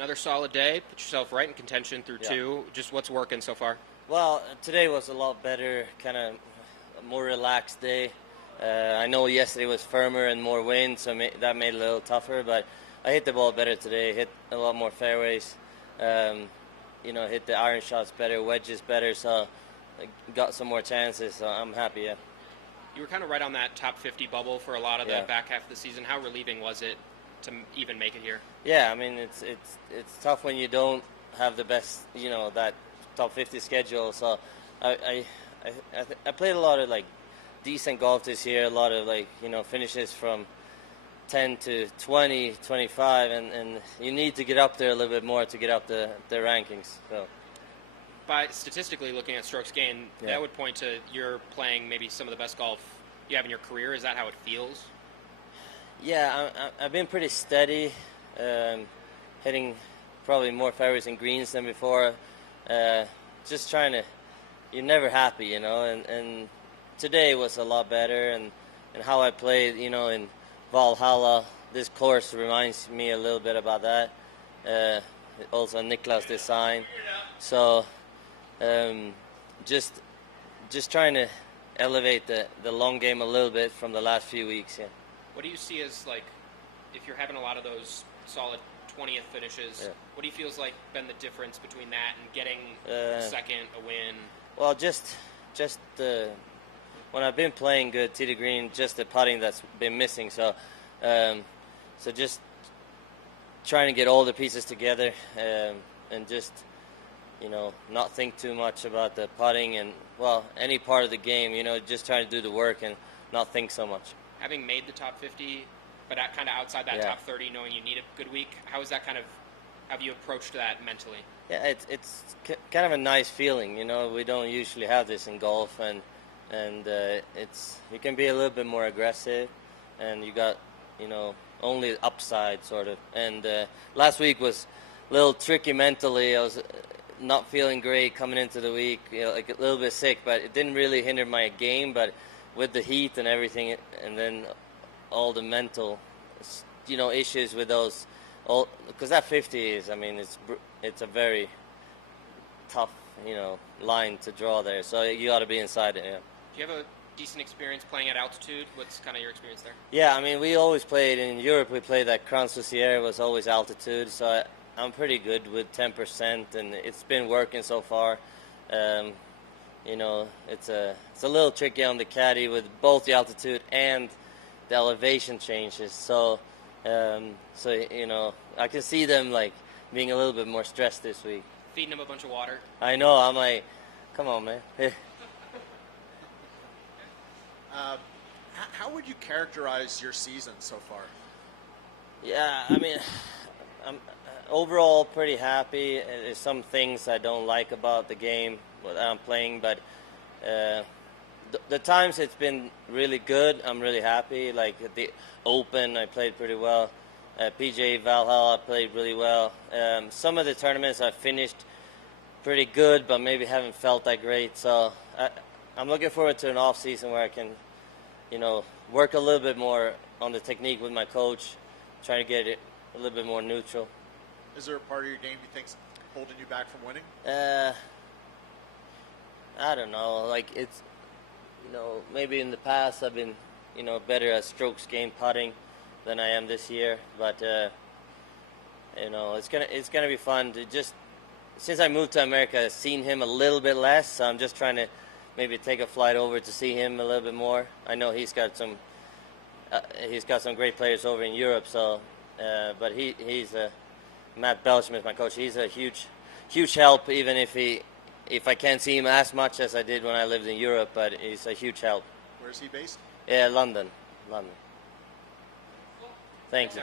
Another solid day. Put yourself right in contention through two. Just what's working so far? Well, today was a lot better, kind of a more relaxed day. I know yesterday was firmer and more wind, so that made it a little tougher, but I hit the ball better today, hit a lot more fairways, hit the iron shots better, wedges better, so I got some more chances, so I'm happy, yeah. You were kind of right on that top 50 bubble for a lot of the back half of the season. How relieving was it to even make it here? Yeah, I mean, it's tough when you don't have the best, that top 50 schedule, so I played a lot of, decent golf this year, a lot of, finishes from 10 to 20, 25, and you need to get up there a little bit more to get up the rankings. So, by statistically looking at strokes gained, that would point to you're playing maybe some of the best golf you have in your career. Is that how it feels? Yeah, I've been pretty steady, hitting probably more fairways and greens than before. Just trying to, you're never happy, and today was a lot better, and how I played, in Valhalla, this course reminds me a little bit about that. Also Niklas' design. So just trying to elevate the long game a little bit from the last few weeks, yeah. What do you see as, if you're having a lot of those solid 20th finishes, what do you feel has been the difference between that and getting second, a win? Well, just when I've been playing good tee to green, just the putting that's been missing. So just trying to get all the pieces together and just not think too much about the putting and any part of the game. Just trying to do the work and not think so much. Having made the top 50, but kind of outside that top 30, knowing you need a good week, how is that have you approached that mentally? Yeah, it's kind of a nice feeling. We don't usually have this in golf, and you can be a little bit more aggressive, and you got only upside sort of. And last week was a little tricky mentally. I was not feeling great coming into the week, a little bit sick, but it didn't really hinder my game. But with the heat and everything, and then all the mental, issues with those, because that 50 is, it's a very tough, line to draw there. So you got to be inside it. Yeah. Do you have a decent experience playing at altitude? What's kind of your experience there? Yeah, we always played in Europe. We played at Crown Soussier, was always altitude. So I'm pretty good with 10%, and it's been working so far. It's a little tricky on the caddy with both the altitude and the elevation changes. So I can see them being a little bit more stressed this week. Feeding them a bunch of water. I know. I'm like, come on, man. How would you characterize your season so far? Yeah, I'm overall pretty happy. There's some things I don't like about the game that I'm playing, but the times it's been really good, I'm really happy. Like at the Open, I played pretty well. PGA Valhalla, I played really well. Some of the tournaments I finished pretty good, but maybe haven't felt that great. So I'm looking forward to an off season where I can, work a little bit more on the technique with my coach, trying to get it a little bit more neutral. Is there a part of your game you think's holding you back from winning? I don't know. It's, maybe in the past I've been, better at strokes gained putting than I am this year. But it's gonna be fun to just. Since I moved to America, I've seen him a little bit less. So I'm just trying to maybe take a flight over to see him a little bit more. I know he's got some great players over in Europe. So, but he's Matt Belsham is my coach. He's a huge help, even if I can't see him as much as I did when I lived in Europe. But he's a huge help. Where's he based? Yeah, London. Thanks.